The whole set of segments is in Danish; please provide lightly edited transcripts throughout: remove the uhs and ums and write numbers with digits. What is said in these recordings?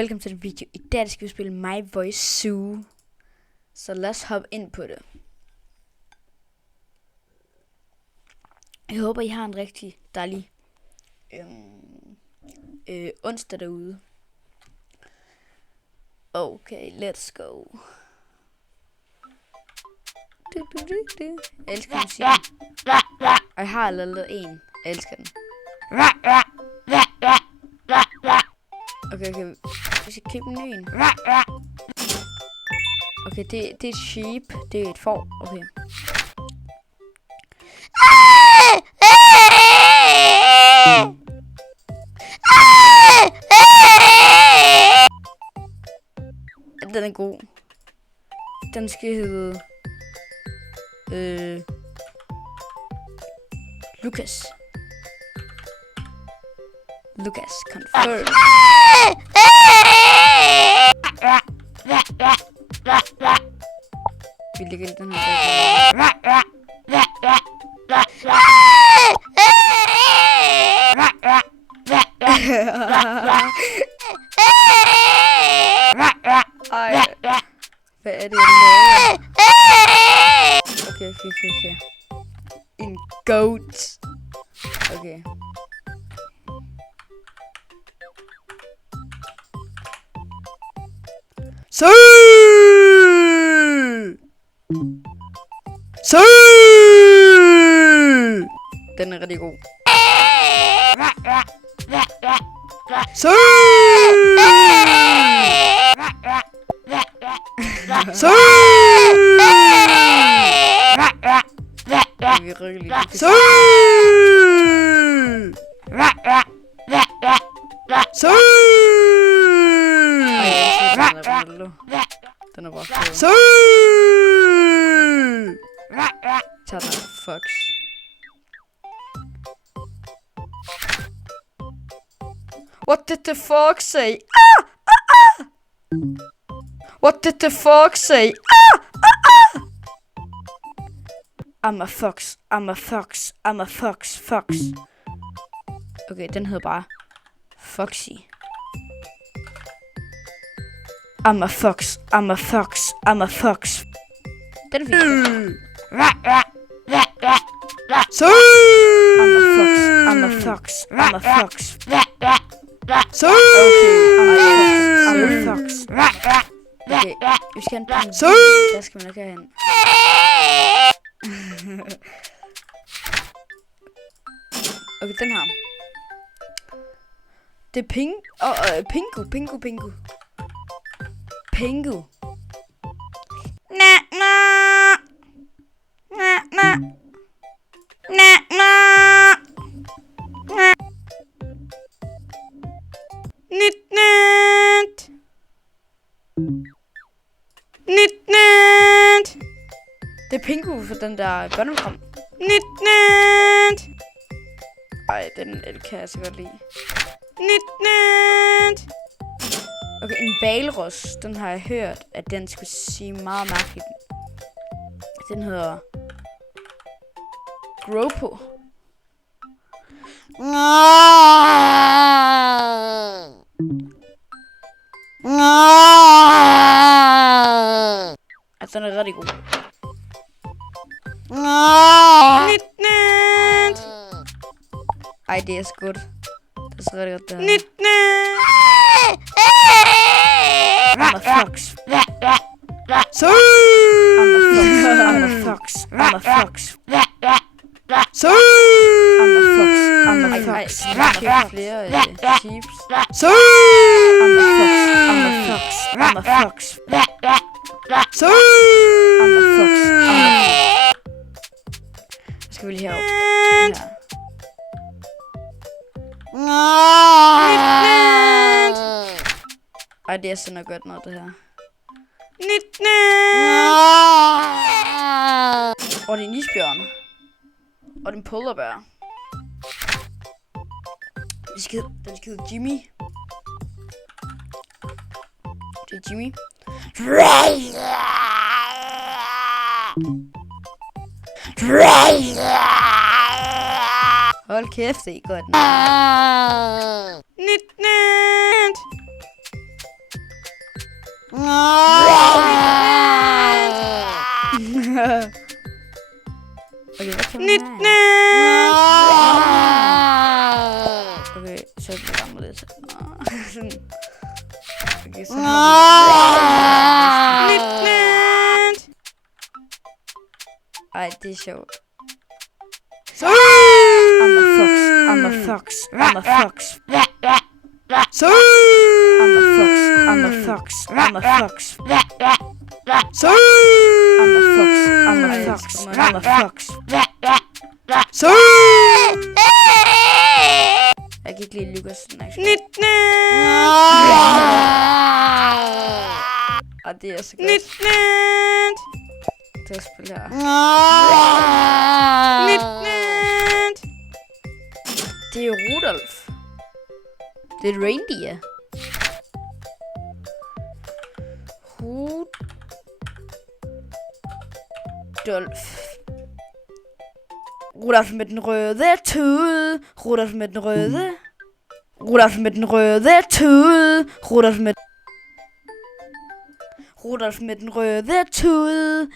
velkommen til den video. I dag skal vi spille My Voice Zoo. Så lad os hoppe ind på det. Jeg håber I har en rigtig dejlig onsdag derude. Okay, let's go. Jeg elsker musikken. Og jeg har allerede en. Jeg elsker den. Okay. Vi skal klippe en ny en. Okay, det er et sheep. Det er et får. Okay. Den er god. Den skal hedde Lucas. Lucas, confirm. Vi lægger lidt den her. Ej, hvad er det, jeg laver? Okay. En goat. Okay. Den er rigtig god. Vi rykker lige. Den er bare fed. Tag den fox. What did the fox say? What did the fox say? I'm a fox. Fox. Okay, den hedder bare Foxy. I'm a fox. Den er fint. I'm a fox. Okay, vi skal have en pingvin. Der skal man nok have hen. Okay, den her. Det er Pingu. Det er Pingu for den der børneprogram. Ej, den kan jeg så godt lide. Okay, en hvalros, den har jeg hørt, at den skulle sige meget mærkeligt. Den hedder Gropo. Altså, den er rigtig god. Ej, det er så godt. Det er så rigtig godt, det her. I'm a fox. Skal vi lige herop? Ej, det er sådan noget godt noget, det her. Og det er en isbjørn. Og det er en polarbear. Den skal hedde Jimmy. Det er Jimmy. Hold kæft, det er godt. Okay, hvad kan man okay, så bliver det rammer lidt. Okay, så ej, det er sjovt. I'm a fox. I'm a fox. I'm a fox. I'm a fox. I'm a fox. I'm a fox. I'm a fox. I'm a fox. I'm a fox. Jeg kan ikke lide Lucas. Og det er så godt. Det er spil her. Det er jo Rudolf. Det er et reindeer. Rudolf. Rudolf med den røde tud. Rudolf med den røde. Rudolf med den røde tud. Rudolf med den røde tud.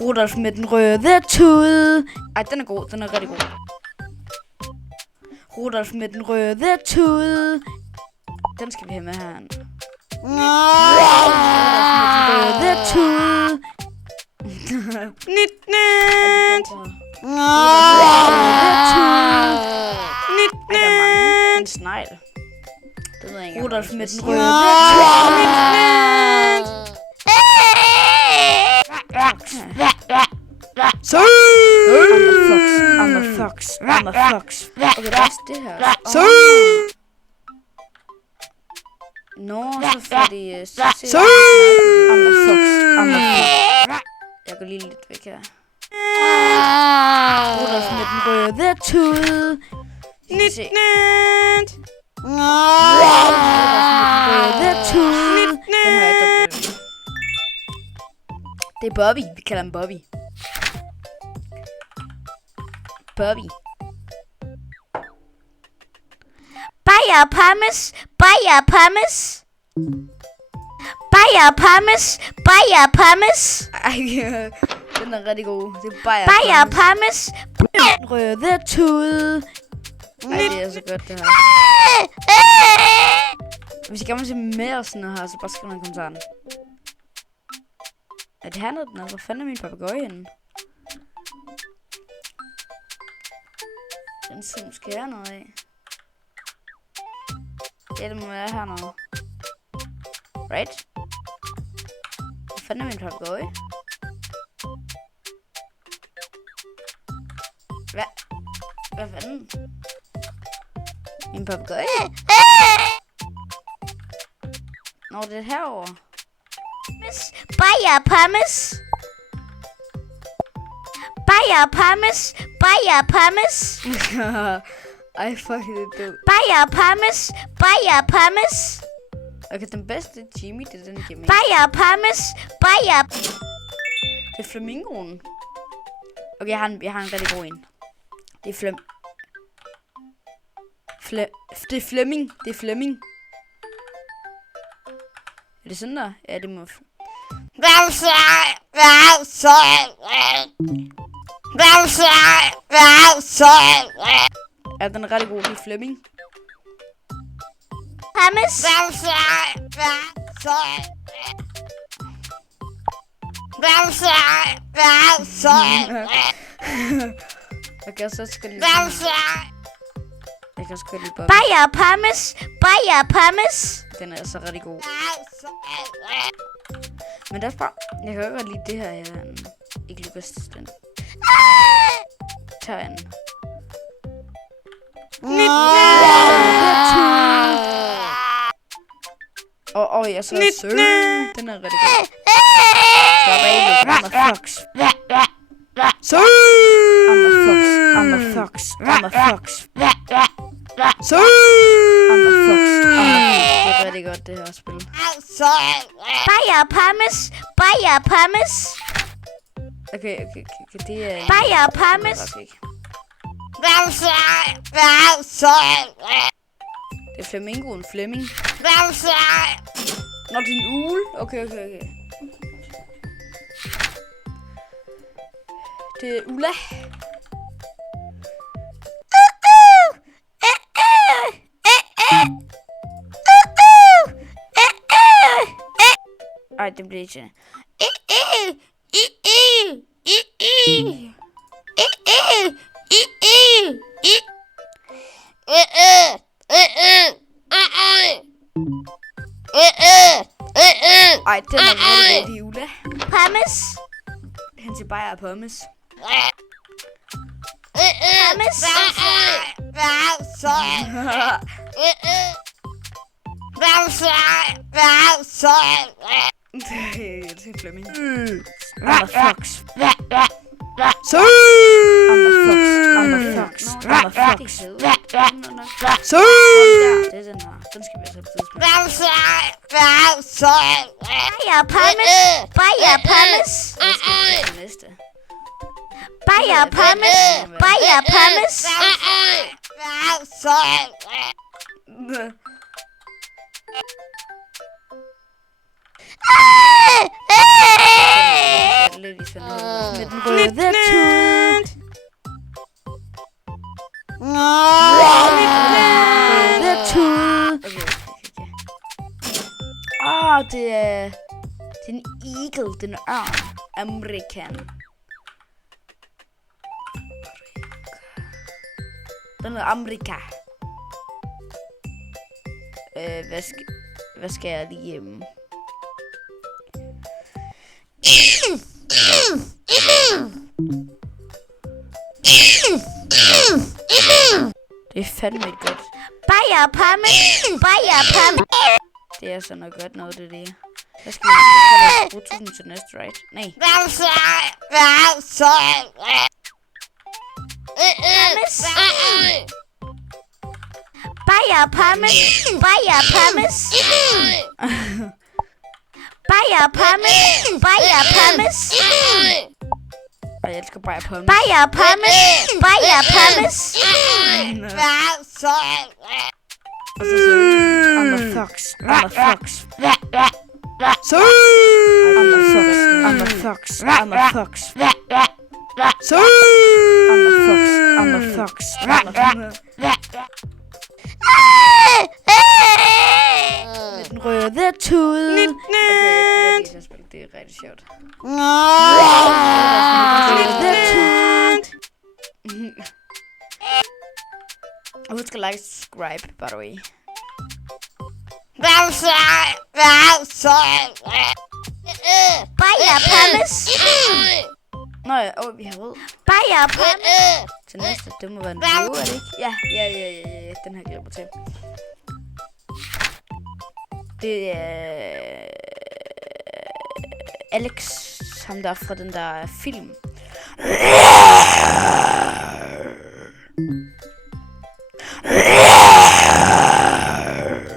Rudolf med den røde tud. Ej, den er god. Den er rigtig god. Rudolf med den røde tud. Den skal vi have med her. Rudolf med den røde tud. En snegl. Det ved jeg ikke. Rudolf med den røde I'm a fox. I'm a fox. Okay, der er også det her. Nå, så får de... I'm a fox. I'm a fox. Jeg går lige lidt væk her. Rudolf med den røde tud. Rudolf med den røde tud. Den har jeg dobbelt. Det er Bobby. Vi kalder ham Bobby. Bobby. Bajer pommes. Bajer pommes. Bajer pommes. Bajer pommes. Ej, den er rigtig god. Det er Bajer pommes. Røde tud. Ej, det er så godt det her. Hvis I gerne vil se mere sådan noget her, så bare skriv noget i kommentaren. Er det her noget den er? Hvor fanden er min papegøje henne? Den skal måske have noget af. Ja, det må være her noget. Right? Hvor fanden er min papegøje? Hvad fanden? Min papegøje? Nå, det er herovre. Bajer pommes. Bajer pommes. Bajer pommes. Ej, fuck, det er dumt. Bajer pommes. Bajer pommes. Okay, den bedste Jimmy, det er den giver mig. Bajer pommes. Bajer. Det er flamingoen. Okay, jeg har en rigtig god en. Det er det er Flemming. Det er Flemming. Er det sådan der? Ja, det må... Ja, den er rigtig god. Det er Flemming. Pommes. Okay, så skal jeg Jeg kan også godt lide Bobby. Bajer pommes. Bajer pommes. Den er altså rigtig god. Men der er bare... Jeg kan godt lide det her. Ikke Lucas, den. Tag en. Jeg så sø. Den er rigtig god. Slap af, I'm a fox. I'm a fox. I'm a fox. I'm a fox. I'm a fox. Det er rigtig godt, det her spil. Bajer pommes. Bajer pommes. Okay, det er... Bajer pommes. Det Det er flamingoen Flemming. Nå, din ule. Okay. Det er Ulla. Ej, det bliver ikke. Ej, den er rigtig Ulla. Pommes. Han siger bare pommes. Pommes. Det er Flemming. I'm a fox. So. I'm a fox. I'm a fox. I'm a fox. So. Det er den her. Den skal vi altså på tidspunkt. Bajer pommes. Bajer pommes. Den skal vi til næste. Bajer pommes. Bajer pommes. Lidt i sådan noget. Med den røde tud. Røde tud. Okay. Det er en eagle, den ørn. Amerikan. Den er Amerika. Hvad skal jeg lige hjemme? Det er fandme ikke godt. Bajer pommes. Bajer pommes. Det er sådan noget godt noget, det der. Hvad skal vi bruge 1000 til næste, right? Nej. Pommes. Bajer pommes. Bajer pommes. Bajer pommes. Bajer pommes. Jeg elsker bare pommes. Bajer pommes. Bajer pommes. Og så I'm a fox. I'm a fox. So. I'm a fox. I'm a fox. I'm a fox. So. I'm a fox. I'm a fox. I'm a fox. Med den røde tud. Okay, det er rigtig sjovt. Røde tud. Husk at like og subscribe, by the way. Bajer pommes. Nå ja, vi har rød. Bajer pommes. Til næste, det må være en blå, er det ikke? Ja, den her glæder mig til. Det er Alex, ham der fra den der film.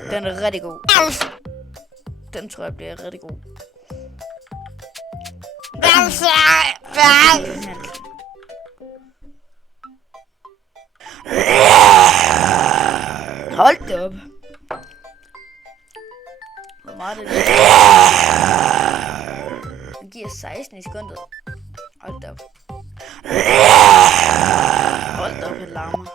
Den er rigtig god. Den tror jeg bliver rigtig god. Hold da op. Hvor meget er det? Den giver 16 i sekundet. Hold da op. Hold da op, det larmer.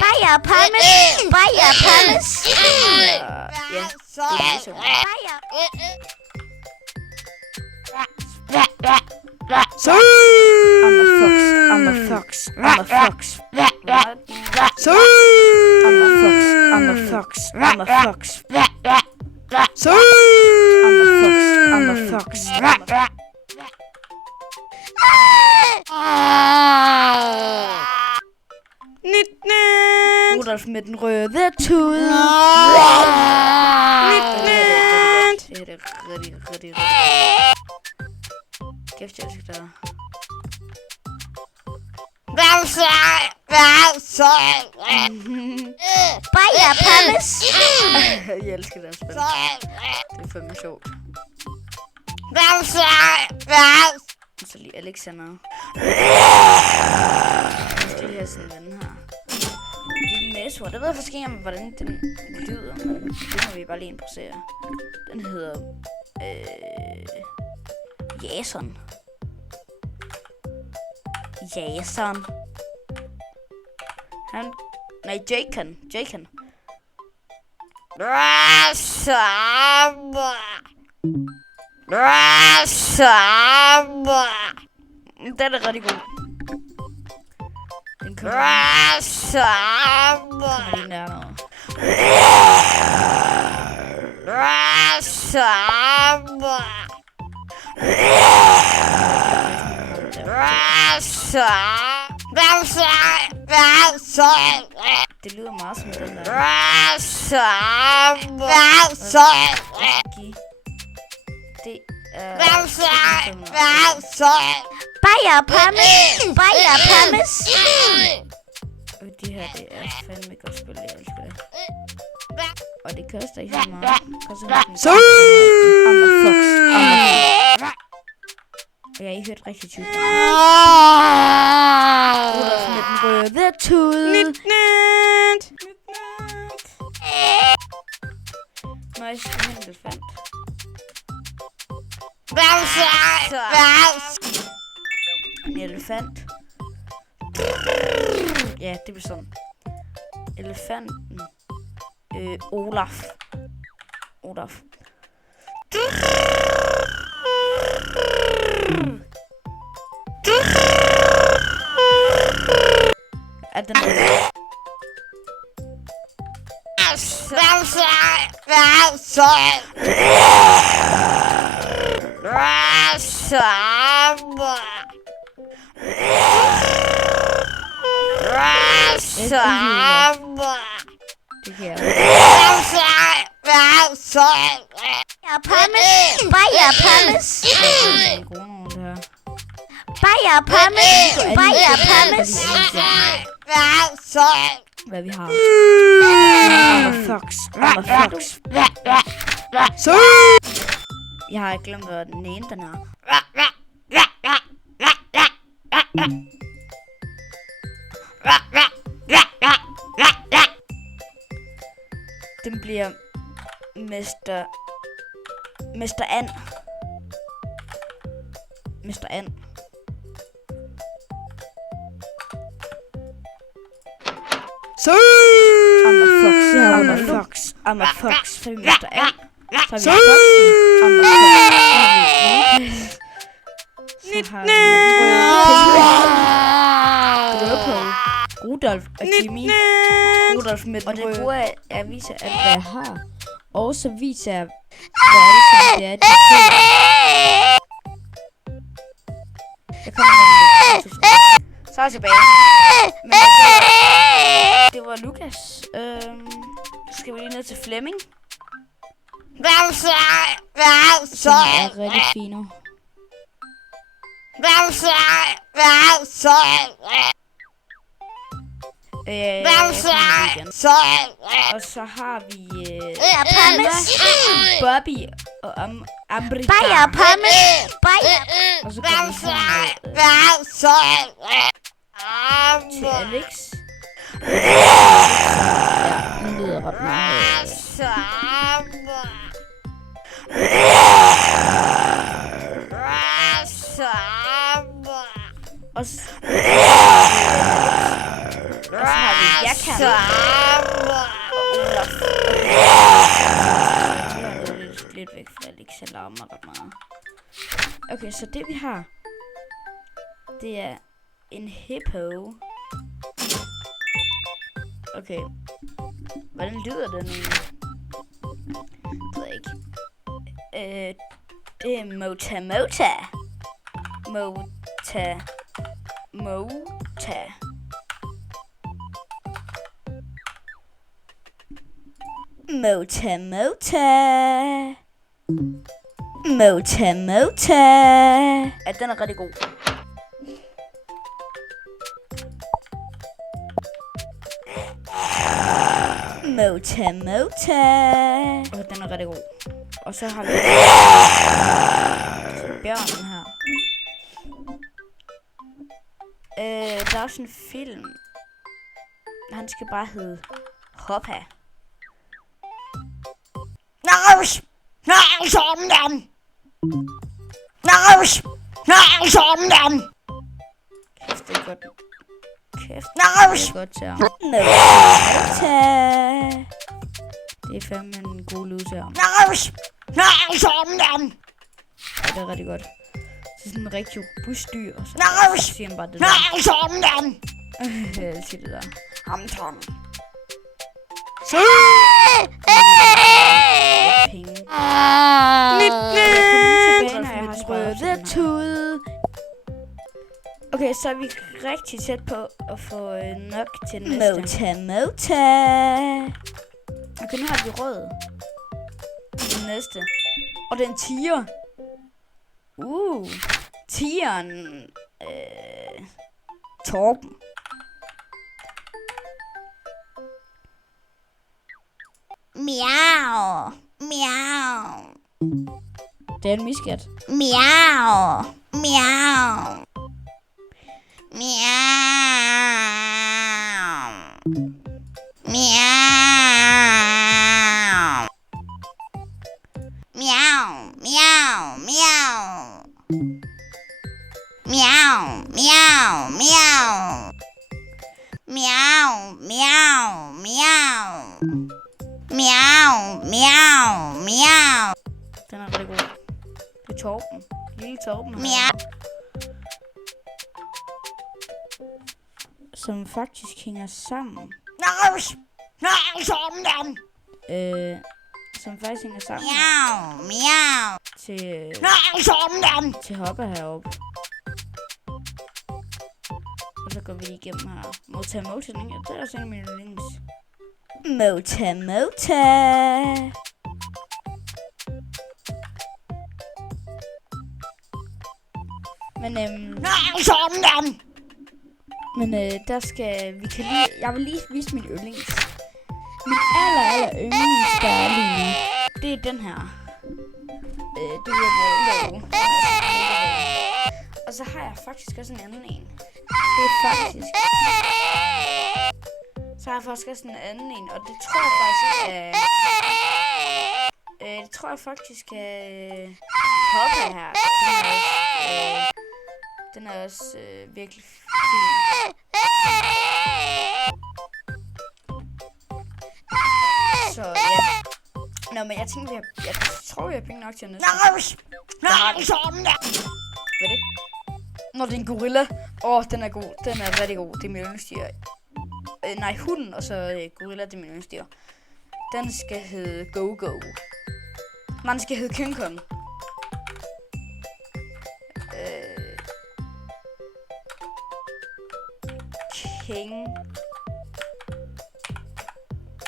Bajer pommes. Bajer pommes. Ja, det er ligesom. Bajer. So. I'm a fox. I'm a fox. I'm a fox. So. I'm a fox. I'm a fox. I'm a fox. So. I'm a fox. I'm a fox. Rudolf med den røde tud. Det her er rigtig. Kæft, jeg elsker det her. Bajer pommes. Jeg elsker det her spil. Det er fandme sjovt. Og så lige Alexander. Det her sådan den her. Lille næsehår. Det ved jeg faktisk ikke om, hvordan den lyder, men det må vi bare lige improvisere. Den hedder... Jason. Jason. Han... Nej, Jason. Jason. Den er rigtig god. Den kommer lige nærmere. Det lyder meget som den der. Det er... Bajer pommes. Bajer pommes. Og det her, det er fandme godt spil, jeg elsker det. Og det koster ikke så meget. Så. Og jeg har ikke hørt rigtig tydeligt. Rudolf med den røde tud. Nice, en elefant. En elefant. Ja, det bliver sådan. Elefanten. Olaf. Er den det her. Bajer pommes. Bajer pommes. Bajer pommes. Bajer pommes. Hvad vi har. Fox. Så. Jeg har ikke glemt, hvad den ene den er. Den bliver Mr. And. Mr. And. Så. I'm a fox. I'm a fox. I'm a fox. Så er vi Mr. And. Så er vi Foxy. Så har vi Rudolf og Jimmy. Rudolf med den røde. Og det bruger jeg at vise alt, hvad jeg har. Og så viser jeg, hvad det er, de får. Jeg kommer med så er jeg tilbage. Men det var Lukas. Så skal vi lige ned til Flemming. Som er rigtig fine. Og så har vi Bobby og Ambrita. Bajer pommes. Bajer. Og så går vi til Alex. Ja, hun lyder ret meget. Og så har vi Jakan og Olaf. Lidt væk fra Alex, jeg larmer ret meget. Okay, så det vi har, det er en hippo. Okay, hvordan lyder den egentlig? Det ved jeg ikke. Det er Mota. Mota. Ja, den er rigtig god. Mota. Og den er rigtig god. Og så har vi bjørnen her. Der er også en film. Han skal bare hedde Hoppa. Naus! Naus om dem! Naus! Naus om dem! Kæft, det er godt. Kæft, Naus! det er godt til ham. Det er fandme en god lyd til ham. Naus! Naus om dem! Ja, det er rigtig godt. Det er sådan en rigtig robust dyr. Og så Naus! siger han bare det der. Naus om dem! Jeg elsker det der. Hamton. Penge. Okay, så er vi rigtig tæt på at få nok til næste. Mota. Okay, nu har vi rød. Den næste. Og den tiger. Tigeren. Torben. Miau. Miau. Det er en miskat. Miau. Miau. Miau. Miau. Miau. Miau. Miau. Miau. Miau. Miau. Miau. Miau. Miau. Miau. Miau. Miau. Den er rigtig god. Det er Torben. Lille Torben. Miau. Som faktisk hænger sammen. Naus! Naus om dem! Som faktisk hænger sammen Miau. Miau. til, Naus om dem! til Hoppa heroppe. Og så går vi lige igennem her. Mota, den her. Det er også en af mine yndlings. Mota. Men Naus om dem! der skal vi kan lige. Jeg vil lige vise min yndlings. Min aller yndlings der er lige nu. Det er den her. Det er Rollo. Og så har jeg faktisk også en anden en. Det er faktisk. Så har jeg faktisk også en anden en, og det tror jeg faktisk er. Det tror jeg faktisk er Hoppa her. Den er også virkelig fin. Så ja. Nå, men jeg tænkte, jeg tror, vi har penge nok til næste. Naus! Naus om dem! Hvad er det? Nå, det er en gorilla. Den er god. Den er rigtig god. Det er min yndlingsdyr. Nej, hunden og så gorilla, det er min yndlingsdyr. Den skal hedde Go-Go. Man skal hedde King Kong. King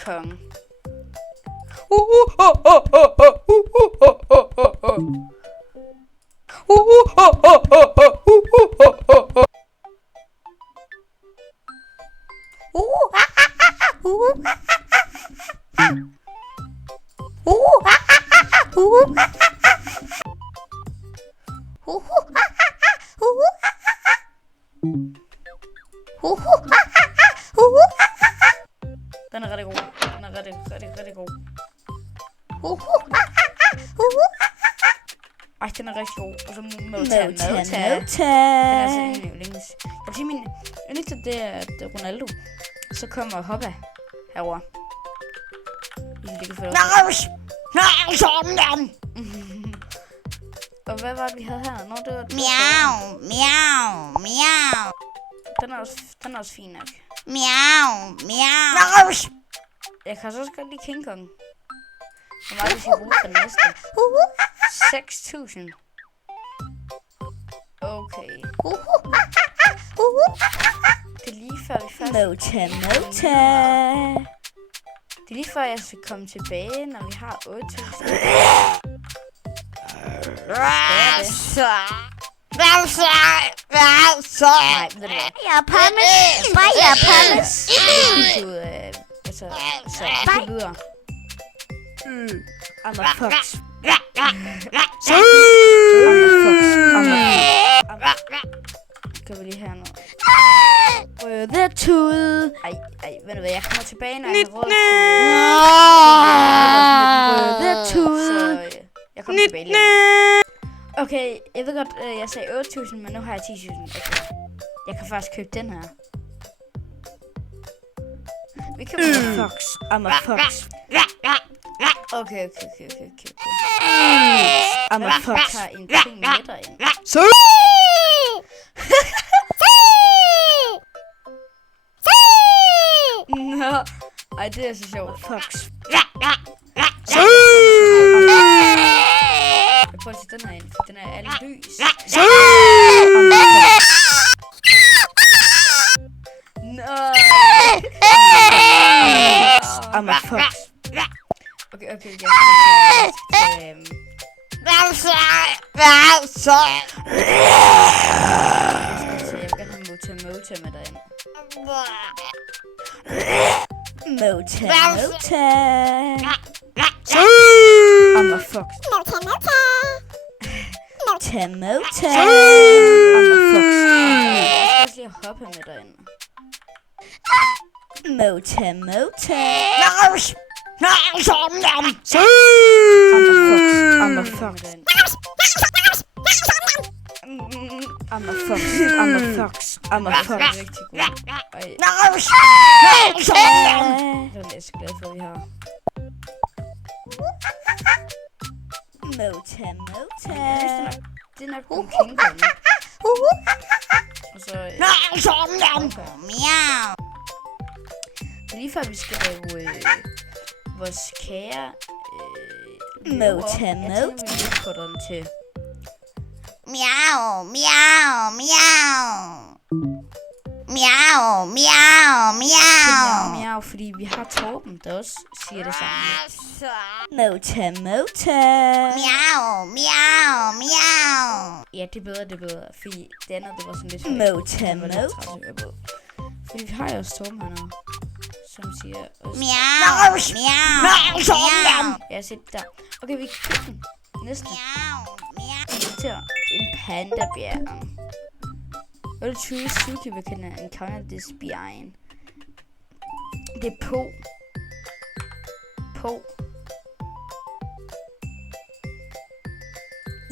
Kong. Den er rigtig god. Den er rigtig god. Ej, den er rigtig god. Og så Mota. Den er altså en yndlings. Jeg vil sige, min yndlings det er Ronaldo. Så kommer Hoppa herover. Naus! Naus om dem! Og hvad var det, vi havde her? Nå, det var... Miau. Miau. Miau. Den er også fin nok. Miau. Miau. Naus! Jeg kan så også godt lide King Kong. Hvor meget vi skal bruge på den næste? 6.000. Okay. Det er lige før vi først... Mota. Det er lige før jeg skal komme tilbage, når vi har 8.000. Nej, ved du hvad? Bajer pommes. Bajer pommes. Ud af... Altså, så det videre. I'm a fox. I'm a fox. skal vi lige have noget. Rødtud. Ej, ved du hvad, jeg kommer tilbage, når jeg har råd til rødtud. Så jeg kommer tilbage lige. Okay, jeg ved godt, jeg sagde 8.000, men nu har jeg 10.000. Okay. Jeg kan faktisk købe den her. Vi kan fox. I'm a fox. Okay. I'm a fox. Har en ting med derinde. Nå. Ej, det er så sjovt. Fox. Jeg prøver at sætte den her ind, for den er alle lys. Nej. I'm a fox. Okay. Jeg skal jeg vil gerne have Mota med derinde. Mota. I'm a fox. Mota. I'm a fox. Jeg skal lige hoppe med derinde. Mota. I'm a fox. I'm a fox. Rigtig god. Ej. Den er jeg så glad for, vi har. Mota. Det er nok en kingdom. Og så... Miau. Lige før vi skal lave vores kære... Mota. Jeg tænker, vi lige får den til... Miau. Miau, fordi vi har Torben, der også siger det samme. Mota. Miau. Ja, det er bedre, fordi det andet, det var sådan lidt... Mota. Fordi vi har jo også Torben hernede, som siger... Miau. Ja, se der. Okay, vi kan den. Næsten. Til en panda-bjørn. Will choose Suki we can encounter this behind. Det er på.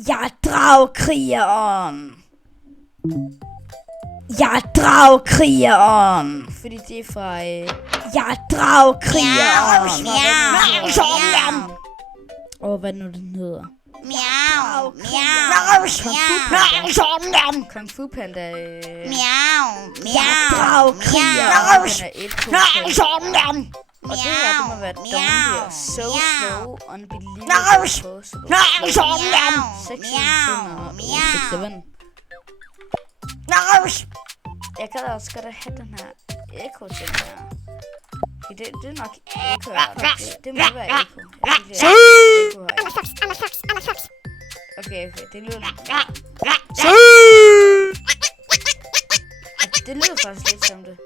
Jeg er dragkrigeren. Fordi det er fra... Jeg er dragkrigeren. Og hvad nu den hedder? Kung Fu Panda. Jeg er dragkrigeren. Og det her, det må være dårligere. So slow, unbelievable, possible. 607. Jeg gad også godt at have den her Echo-ting her. Det er nok Echo. Det må være Echo. Okay, det lyder lidt. Det lyder faktisk lidt som det.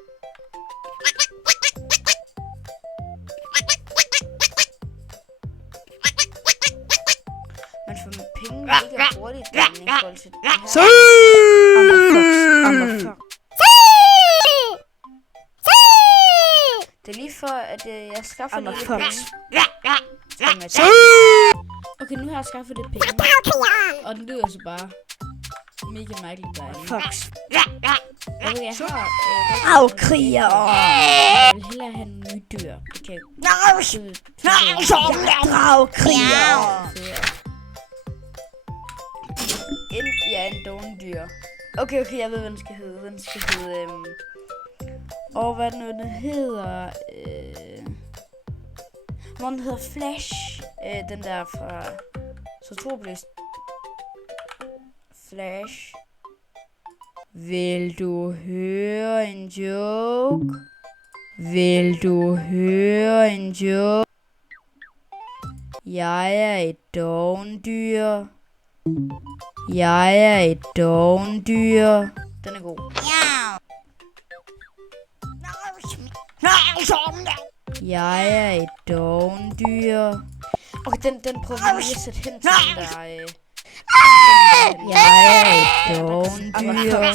Man får penge mega hurtigt, i forhold til det her. I'm a fox. Det er lige for, at jeg skaffer lidt penge. Okay, nu har jeg skaffet lidt penge. Og den lyder så bare mega mærkeligt derinde. Fox. Jeg har... Afkriger. Jeg vil hellere have en ny dyr. Okay. Dragkriger. En dovendyr. Okay, jeg ved, hvad den skal hedde. Den skal hedde... Og hvad den hedder... Hvor den hedder Flash. Den der fra... Zootropolis. Flash. Vil du høre en joke? Jeg er et dovendyr. Den er god. Jeg er et dovendyr. Okay, den prøver vi lige at sætte hen til den der... Jeg er et dovendyr.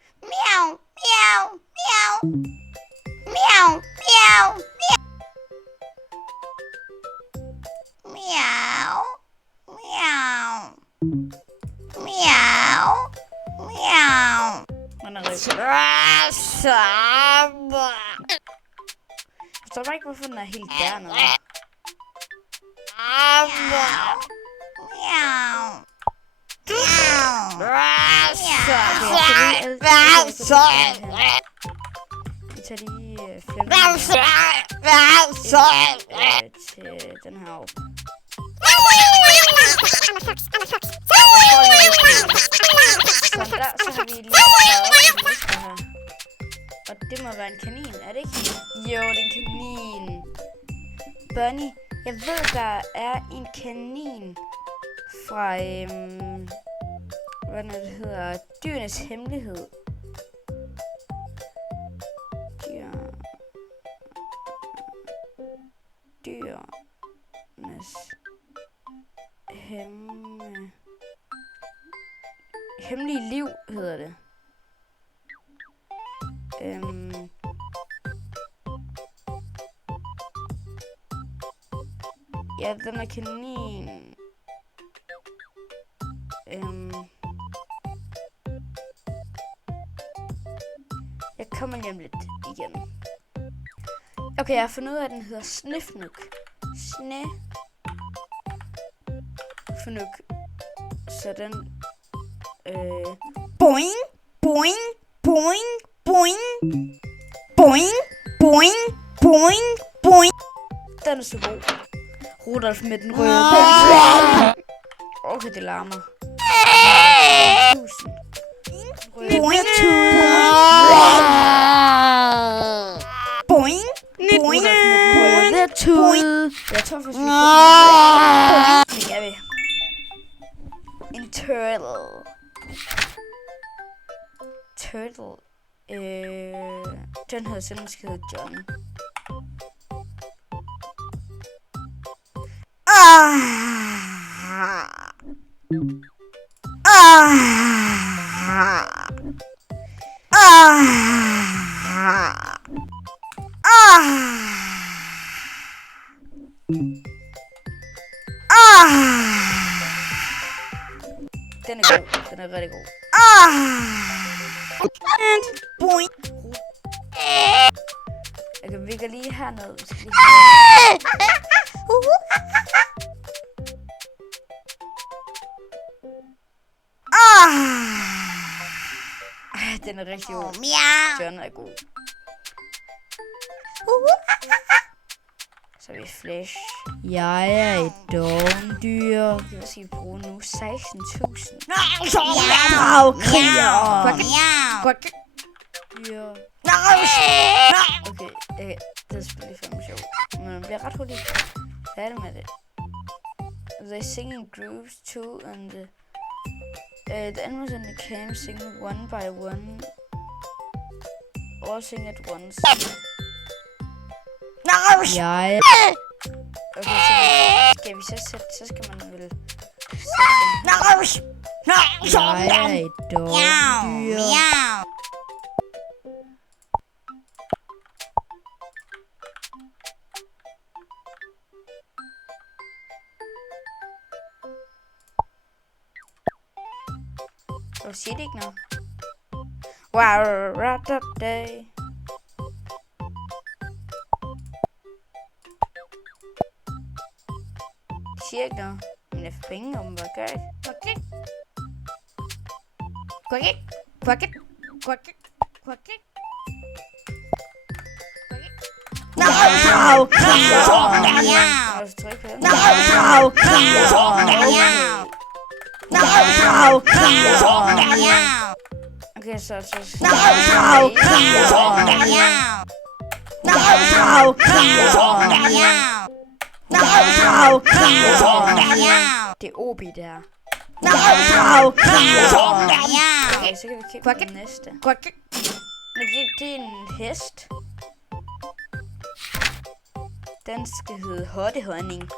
Miau, miau, miau, miau, miau, miau. Den er rigtig. Jeg forstår bare ikke, hvorfor den er helt dernede. Miau, miau. Vi tager lige flere til den her op. Så har vi lige her. Og det må være en kanin, er det ikke? Jo, det er en kanin. Bunny, jeg ved, der er en kanin fra, hvad det hedder, Dyrenes Hemmelighed. Dyrenes Hemmelige Liv hedder det. Ja, den er kanin. Jeg kommer lige om lidt igen. Okay, jeg har fundet ud af, at den hedder Snifnuk. Snifnuk. Så den... Boing, boing, boing, boing. Boing, boing, boing, boing. Den er så god. Rudolf med den røde bukser. Okay, det larmer. Boing, boing, boing, Røde tude. Jeg tror faktisk, vi kan vi. En turtle. Den hedder simpelthen skal hedde John. Den er god. Den er rigtig god. Okay, vi kan lige herned. Vi skal lige den er rigtig god. John er god. Så er vi Flash. Jeg er et dovendyr. Det vil sige, vi bruger nu 16.000. Dyr. Okay, det er selvfølgelig fandme sjovt. Men man bliver ret hurtigt færdig med det. They sing in groups too, and the animals in the camp sing one by one. All sing at once. Jeg... Okay, så skal vi så sætte, så skal man vel sætte den. Jeg er et dovendyr. Og siger det ikke noget? Wow, right up day. Det siger ikke noget. Men jeg får penge om, hvad gør jeg? Okay, så det er Obi, det her. Okay, så kan vi kigge på den næste. Men det er en hest. Den skal hedde Hottehonning.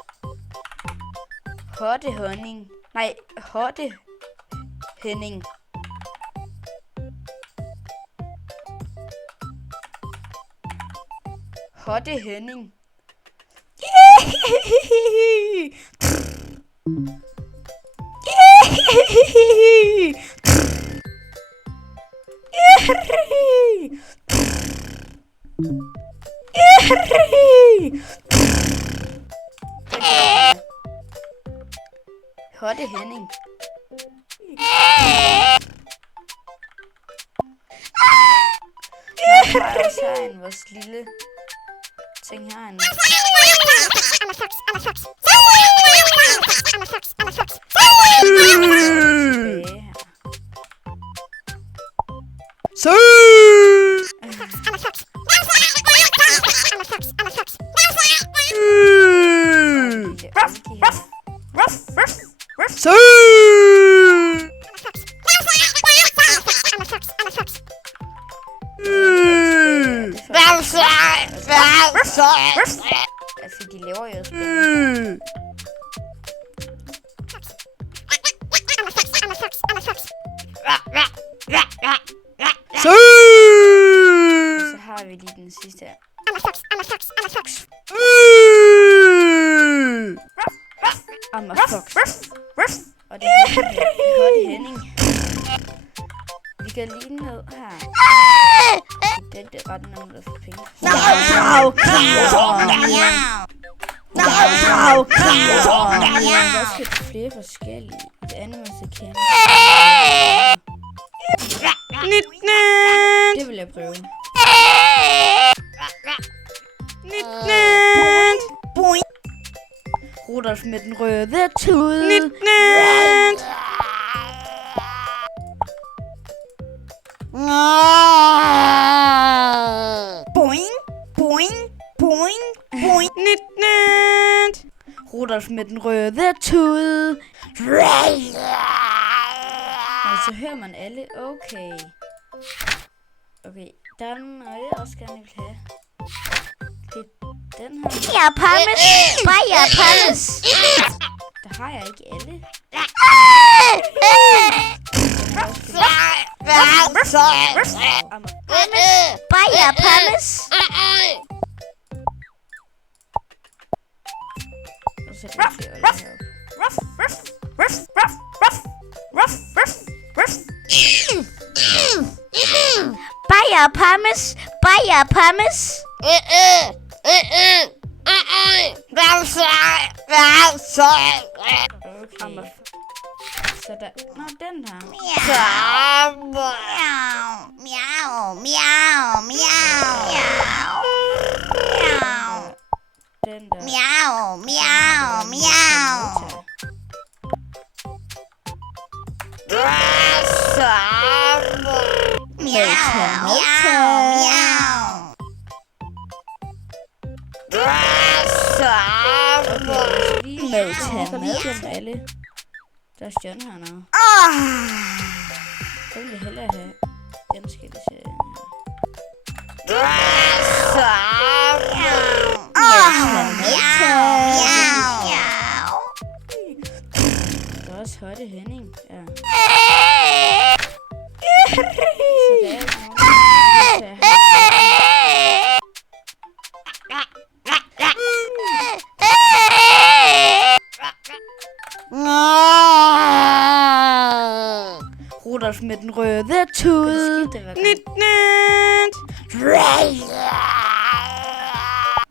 Hottehonning. Nej, Hotte Henning. Hotte Henning. Hotte Henning. Nå, har jeg også herinde vores lille ting herinde. Altså, de laver jo spændende. Så har vi lige den sidste her. I'm a fox. Og det er Hotte Henning. Vi kan lige ned her. Det er ret nemt at få penge. Jeg har også købt flere forskellige Animals Academy. Det vil jeg prøve. Rudolf med den røde tud. Boing, boing, boing, boing. Rudolf med den røde tud. Og så hører man alle. Okay. Okay, den og jeg også gerne vil have. Det er den her. Ja, pommes. Bajer pommes. Der har jeg ikke alle. Bajer pommes. Og så er det flere heroppe. Bajer pommes. Bajer pommes. Okay. Så der... Nå, den her. Miau. Miau. Miau. Miau. Miau. Den der. Miau. Miau. Miau. Miau. Miau. Gennem alle. Der er stjerne hernede. Den vil jeg hellere have. Den skal vi se. Der er også Hotte Henning. Ja. Så der er ikke nogen. Rudolf med den røde tud.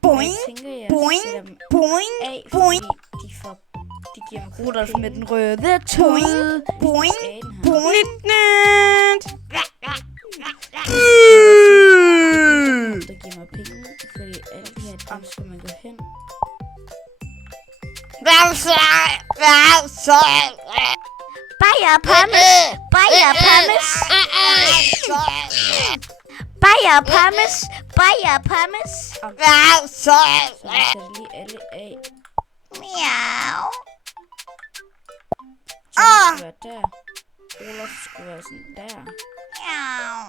Boing, boing, boing, boing. De giver mig Rudolf med den røde tud. Boing, boing. Der giver mig penge, fordi alle de her ting skal man gå hen. Bajer pommes. Bajer pommes. Bajer pommes. Bajer pommes. Så sætter lige alle af. Miau. John skulle være der. Olaf skulle være sådan der. Miau.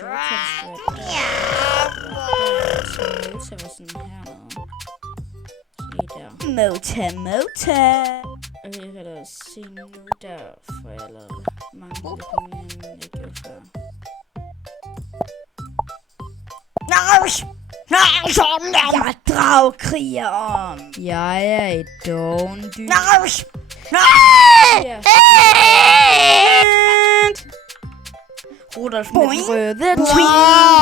Jokan skulle være der. Så Mota var sådan hernede. Så lige der. Mota. Og jeg kan da se nu der, for jeg lavede mange flere penge, end jeg gjorde før. Jeg dragkrigeren. Jeg er et dovendyr. Rudolf med den røde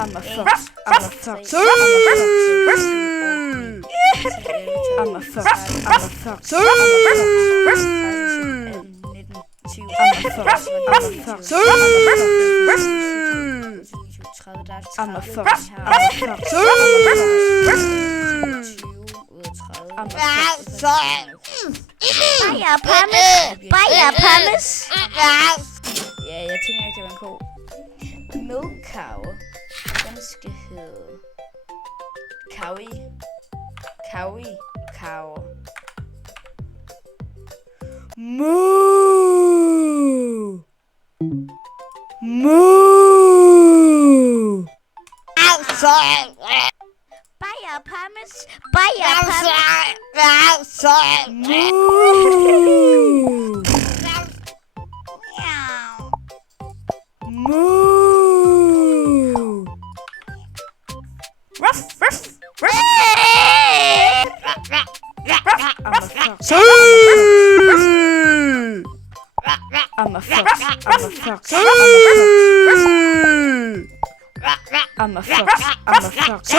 I'm a fox. I'm a fox. I'm a fox. I'm a fox. I'm a fox. I'm a fox. I'm a fox. Bajer Pammes. Bajer Pammes. Ja, jeg tænker ikke, det var en ko. Milk cow. Den skal hedde... Cowie. Cowie. Cow. Moo. Moo. Bajer Pammes. Bajer Pammes. Moo. Meow. Moo. Ruff, ruff, ruff. I'm a fox. I'm a fox. I'm a fox. I'm a fox. I'm a fox.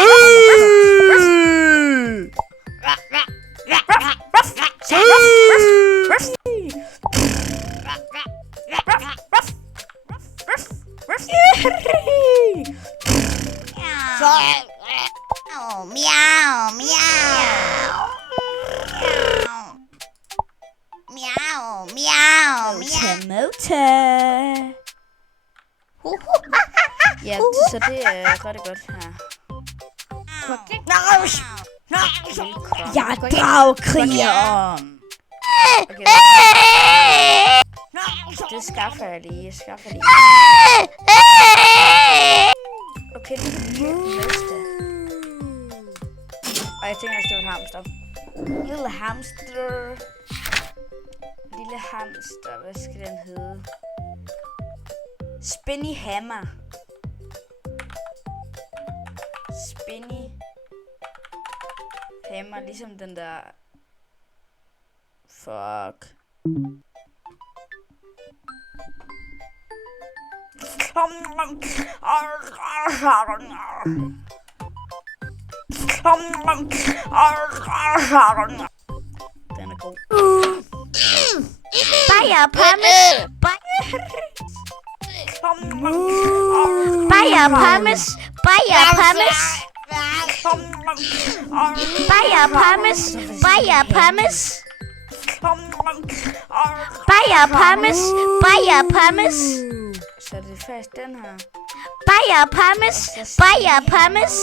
Oh, meow, meow. Meow, meow, meow. Mota. Ja, så det er rigtig godt her. Jeg er dragkrigeren. Okay, det skaffer jeg lige. Okay, det er det næste. Og jeg tænker, at det var et hamster. Lille hamster. Lille hamster, hvad skal den hedde? Spinny Hammer. Spinny Hammer, ligesom den der... Fuck. Den er god. Bajer Pammes. Bajer Pammes. Bajer Pammes. Bajer Pammes. Bajer Pammes. Bajer Pammes. Bajer Pammes. Så er det først den her. Bajer Pammes. Bajer Pammes.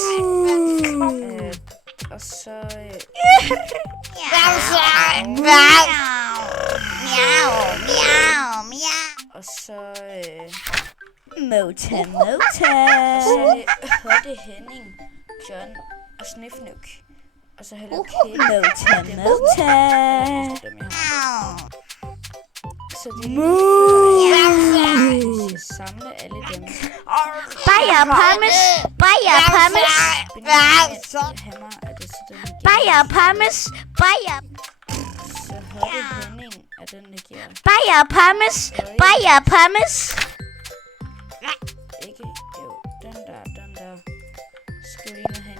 Og så... Meow, meow, meow. Og så... Mota. Så er det Hotte, Henning, John og Snifnuk. Og så Hello Kitty. Mota. Dem, jeg har. Så de skal samle alle dem. Bajer Pammes. Bajer Pammes. Hammer er det så den, jeg giver. Bajer Pammes. Bajer. Så Hotte, Henning er den, jeg giver. Bajer Pammes. Bajer Pammes. Ikke, jo, den der. Skal vi lige hen.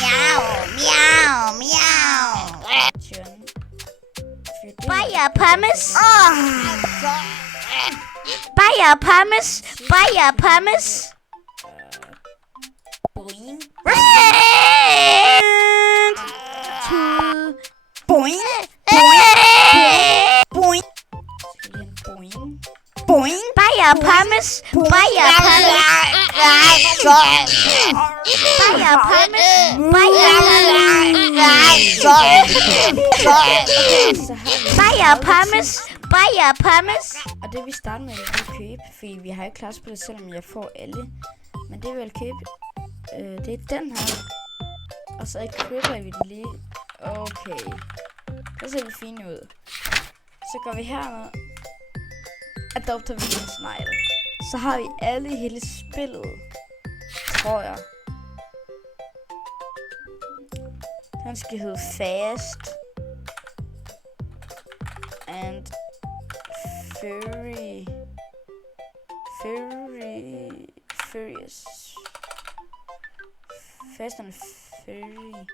Meow, meow, meow. John. Bajer Pammes. Bajer Pammes. Bajer Pammes. Boing. Boing. Boing. Boing. Boing. Bajer Pammes. Bajer Pammes. Bajer Pammes. Bajer Pammes. Så har vi Bajer Pammes. Bajer pommes. Og det vi starter med, det er at købe, fordi vi har ikke klart spillet, selvom jeg får alle. Men det vi vil købe, det er den her. Og så køber vi den lige. Okay. Så ser vi fine ud. Så går vi herned. Adopter vi en snegl. Så har vi alle i hele spillet. Tror jeg. Den skal hedde Fast. And Furious. Fast and Fury.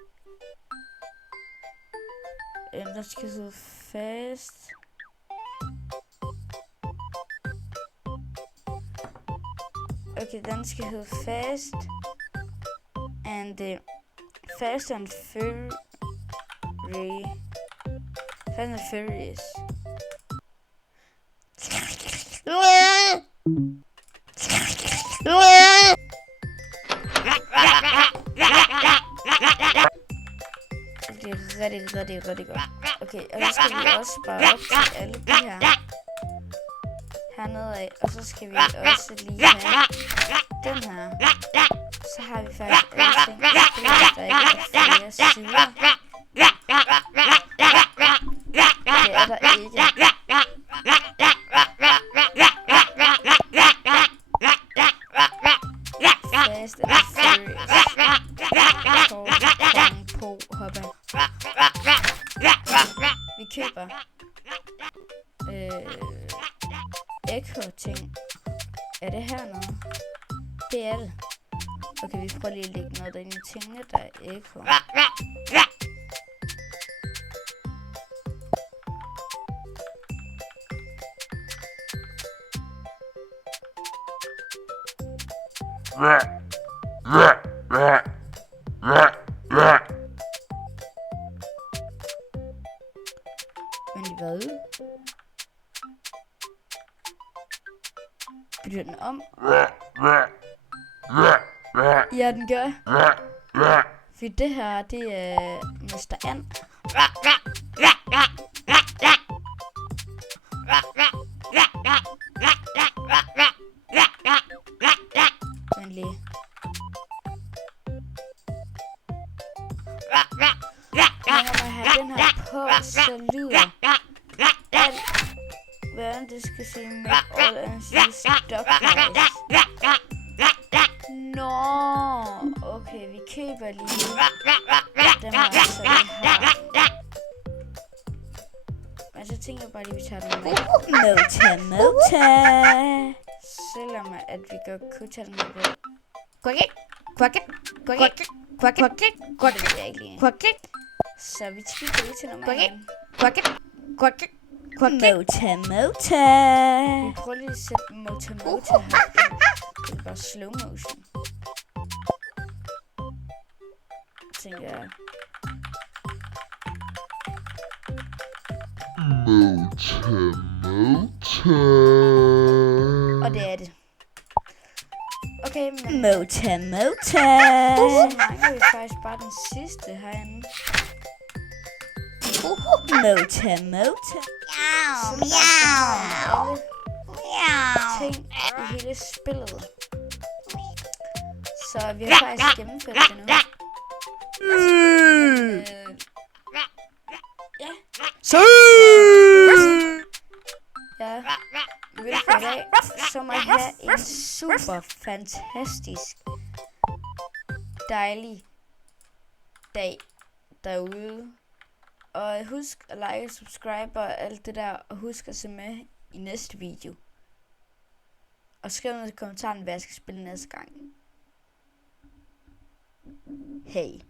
Den skal hedde Fast. Okay, den skal hedde Fast and Fast and Fury. Fast and Furious. Det er rigtig godt. Okay, og så skal vi også spare op til alle de her hernede af, og så skal vi også lige have den her. Så har vi faktisk alting. Der ikke er flere sider. Det er der ikke. Fast and Furious. På hoppa. Vi køber Echo-ting. Er det hernede? Det er det. Okay, vi prøver lige at lægge noget derinde i tingene, der er Echo. Men hvad? Bytter den om? Ja, den gør. For det her, det er Mr. And. Men lige. Når man har den her på, så lyder alt, hvordan det skal sige med all and stop noise. Nå, okay, vi køber lige den her, så vi har. Men så tænker jeg bare lige, vi tager den med. Mota. Selvom at vi godt kunne tage den med. Det ved jeg ikke lige. Så vi skifter lige til nummer 1. Mota. Vi prøver lige at sætte Mota her ind. Det er bare slow motion. Tænker jeg. Og det er det. Okay, men Mota. så mangler vi faktisk bare den sidste herinde. Mota. Miau, Alle miau. ting i hele spillet. Så vi har faktisk gennemført det nu. Ja. Ja. Ved du hvad i dag, så må jeg have en super fantastisk dejlig dag derude. Og husk at like, subscribe og alt det der. Og husk at se med i næste video. Og skriv ned i kommentaren, hvad jeg skal spille næste gang. Hey.